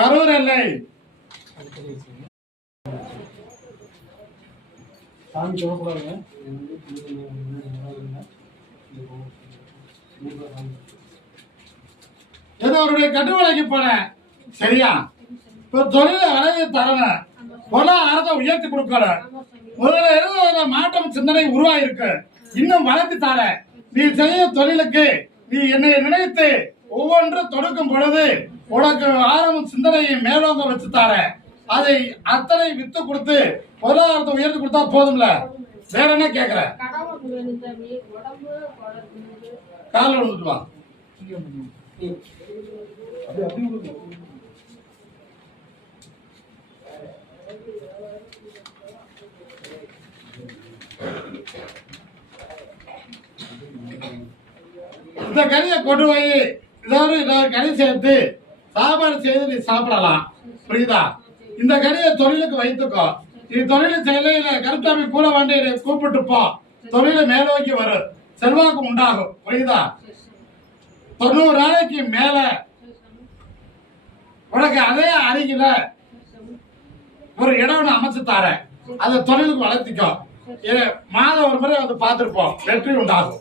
கரூர் எல்லை சாமி சொல்லக்கூடாதுங்க. ஏதோ அவருடைய கட்டுவலைக்கு போனேன். சரியா? இப்ப தொழில விலையை தரணும் பொருளாதாரத்தை உயர்த்தி கொடுக்கல. முதல்ல இருந்ததுல மாற்றம் சிந்தனை உருவாயிருக்கு. இன்னும் வளர்த்து தர. நீ செய்யும் தொழிலுக்கு நீ என்னை நினைத்து ஒவ்வொன்றும் தொடுக்கும் பொழுது உனக்கு ஆரம்பம் சிந்தனையை மேலோங்க வச்சு தார. அதை அத்தனை வித்து கொடுத்து பொருளாதாரத்தை உயர்த்தி கொடுத்தா போதும்ல? வேற என்ன கேக்குற? கால விழுந்துட்டு வா. இந்த கனியை கொண்டு போய் ஏதாவது கனி சேர்த்து சாப்பாடு செய்து நீ சாப்பிடலாம். புரியுதா? இந்த கனியை தொழிலுக்கு வைத்துக்கோ. நீ தொழில் செயலையில கருத்தாமி கூட வேண்டிய கூப்பிட்டு போ. தொழில மேலோக்கி வரும் செல்வாக்கு உண்டாகும். புரியுதா? தொண்ணூறு நாளைக்கு மேல உனக்கு அதே அருகில ஒரு இடம் ஒண்ணு அமைச்சு தரேன். அதை தொழிலுக்கு வளர்த்திக்கோ. மாதம் ஒரு முறை வந்து பார்த்துருப்போம் வெற்றி உண்டாகும்.